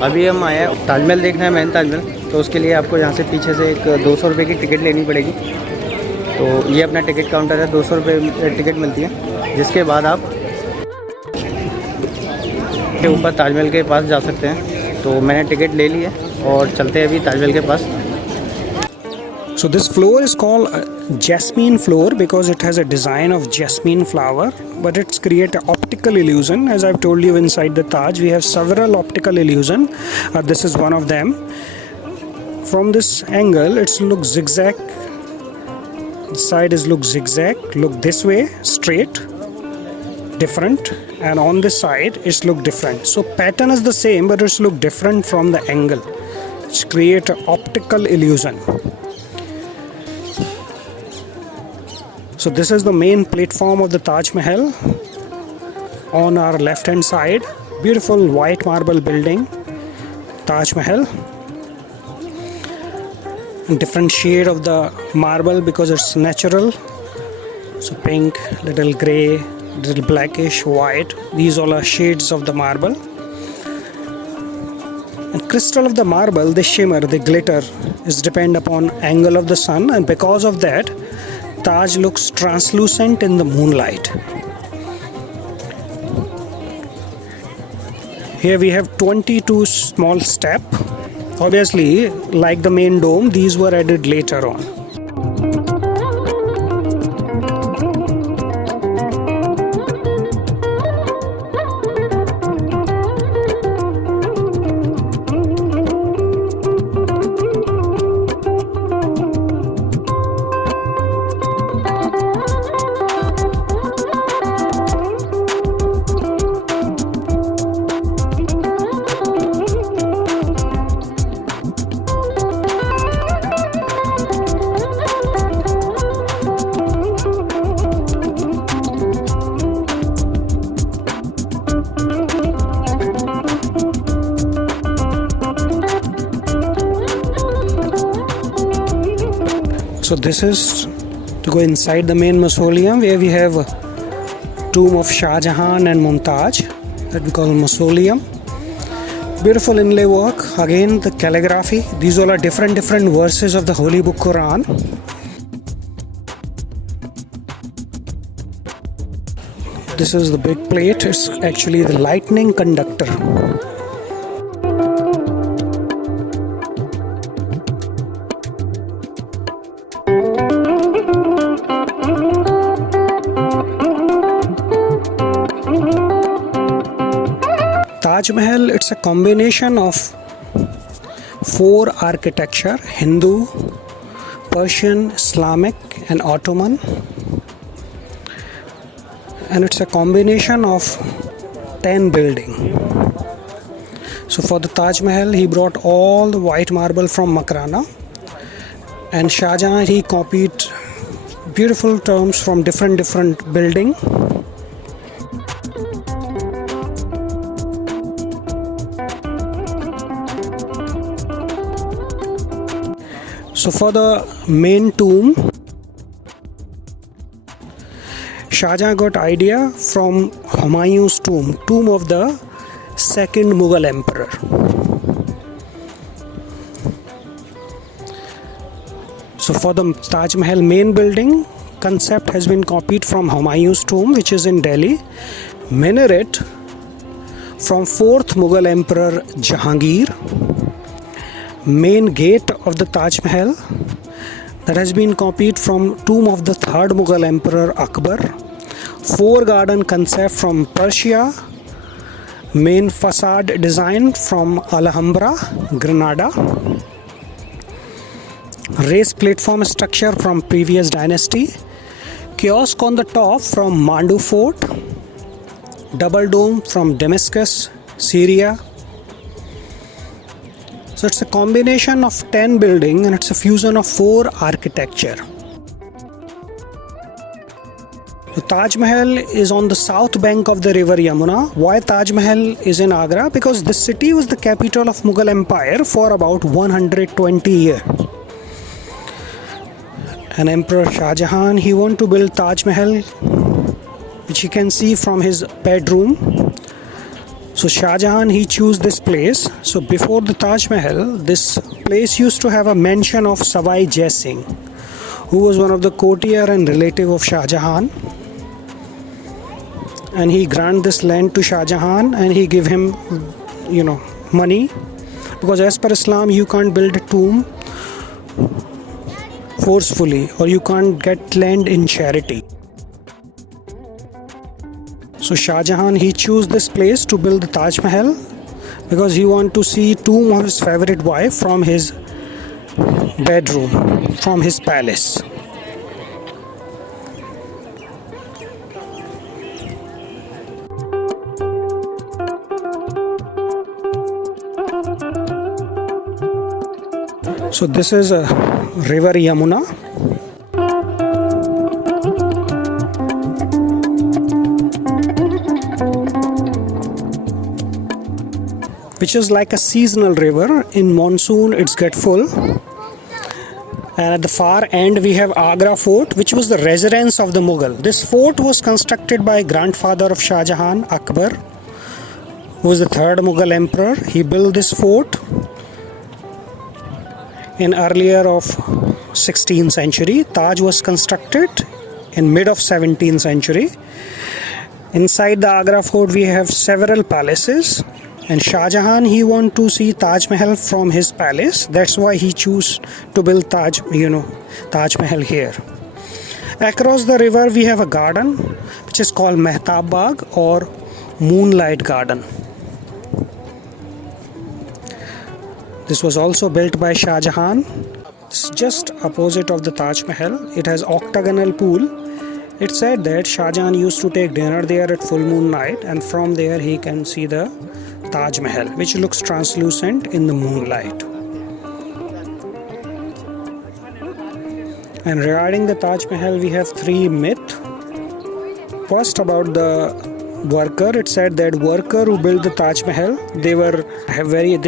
अभी हम आए हैं ताजमहल देखना है, मेन ताजमहल। तो उसके लिए आपको यहाँ से पीछे से एक 200 रुपये की टिकट लेनी पड़ेगी। तो ये अपना टिकट काउंटर है, 200 रुपये टिकट मिलती है, जिसके बाद आप के ऊपर ताजमहल के पास जा सकते हैं। तो मैंने टिकट ले ली है और चलते हैं अभी ताजमहल के पास। So this floor is called jasmine floor because it has a design of jasmine flower, but it's create an optical illusion. As I've told you, inside the Taj we have several optical illusion. This is one of them. From this angle it looks zigzag. The side is look zigzag. Look this way, straight, different, and on this side it's look different. So pattern is the same, but it's look different from the angle. It's create an optical illusion. So this is the main platform of the Taj Mahal. On our left hand side, beautiful white marble building, Taj Mahal. Different shade of the marble because it's natural. So pink, little grey, little blackish, white. These all are shades of the marble. And crystal of the marble, they shimmer, they glitter. Is depend upon angle of the sun, and because of that, Taj looks translucent in the moonlight. Here we have 22 small steps. Obviously, like the main dome, these were added later on. So this is to go inside the main mausoleum, where we have a tomb of Shah Jahan and Mumtaz that we call mausoleum. Beautiful inlay work, again the calligraphy. These all are different verses of the Holy Book Quran. This is the big plate. It's actually the lightning conductor. Taj Mahal, it's a combination of 4 architecture: Hindu, Persian, Islamic and Ottoman. And it's a combination of 10 building. So for the Taj Mahal, he brought all the white marble from Makrana, and Shah Jahan, he copied beautiful terms from different building. So for the main tomb, Shah Jahan got idea from Humayun's tomb of the second Mughal emperor. So for the Taj Mahal main building, concept has been copied from Humayun's tomb, which is in Delhi. Minaret from 4th Mughal emperor Jahangir. Main gate of the Taj Mahal that has been copied from tomb of the 3rd Mughal emperor Akbar. 4 garden concept from Persia. Main facade design from Alhambra, Granada. Raised platform structure from previous dynasty. Kiosk on the top from Mandu Fort. Double dome from Damascus, Syria. So it's a combination of 10 building, and it's a fusion of 4 architecture. The Taj Mahal is on the south bank of the river Yamuna. Why Taj Mahal is in Agra? Because this city was the capital of Mughal Empire for about 120 years. And Emperor Shah Jahan, he wanted to build Taj Mahal, which you can see from his bedroom. So Shah Jahan, he chose this place. So before the Taj Mahal, this place used to have a mansion of Sawai Jai Singh, who was one of the courtier and relative of Shah Jahan. And he granted this land to Shah Jahan and he gave him, money. Because as per Islam, you can't build a tomb forcefully, or you can't get land in charity. So Shah Jahan, he chose this place to build the Taj Mahal because he wanted to see tomb of his favorite wife from his bedroom, from his palace. So this is a river Yamuna. Which is like a seasonal river. In monsoon it's get full. And at the far end we have Agra Fort, which was the residence of the Mughal. This fort was constructed by grandfather of Shah Jahan, Akbar, who was the third Mughal emperor. He built this fort in earlier of 16th century. Taj was constructed in mid of 17th century. Inside the Agra Fort we have several palaces, and Shah Jahan, he wanted to see Taj Mahal from his palace. That's why he chose to build Taj Mahal here. Across the river we have a garden which is called Mehtab Bagh or Moonlight Garden. This was also built by Shah Jahan. It's just opposite of the Taj Mahal. It has octagonal pool. It said that Shah Jahan used to take dinner there at full moon night, and from there he can see the Taj Mahal, which looks translucent in the moonlight. And regarding the Taj Mahal, we have three myths. First, about the worker. It said that worker who built the Taj Mahal, they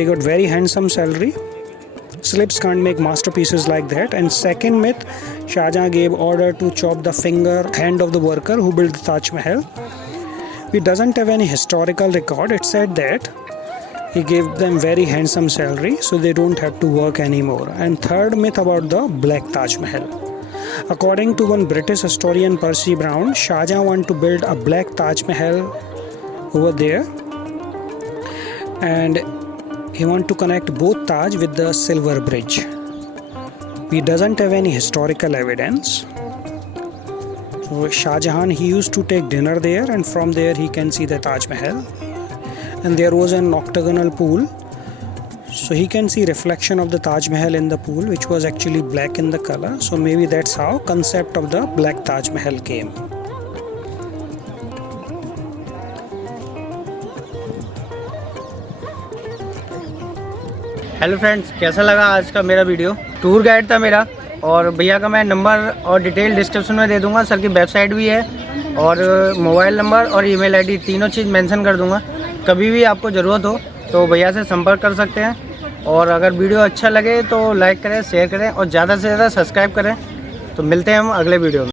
got very handsome salary. Slaves can't make masterpieces like that. And second myth, Shah Jahan gave order to chop the hand of the worker who built the Taj Mahal. It doesn't have any historical record. It said that he gave them very handsome salary, so they don't have to work anymore. And third myth about the Black Taj Mahal. According to one British historian, Percy Brown, Shah Jahan wanted to build a black Taj Mahal over there, and he wanted to connect both Taj with the Silver Bridge. He doesn't have any historical evidence. So Shah Jahan, he used to take dinner there, and from there he can see the Taj Mahal. And there was an octagonal pool, so he can see reflection of the Taj Mahal in the pool, which was actually black in the color. So maybe that's how concept of the Black Taj Mahal came. Hello friends, कैसा लगा आज का मेरा video? Tour guide था मेरा, और भैया का मैं नंबर और डिटेल डिस्क्रिप्शन में दे दूंगा। सर की वेबसाइट भी है, और मोबाइल नंबर और ईमेल आईडी तीनों चीज़ मेंशन कर दूंगा। कभी भी आपको ज़रूरत हो तो भैया से संपर्क कर सकते हैं। और अगर वीडियो अच्छा लगे तो लाइक करें, शेयर करें और ज़्यादा से ज़्यादा सब्सक्राइब करें। तो मिलते हैं हम अगले वीडियो में।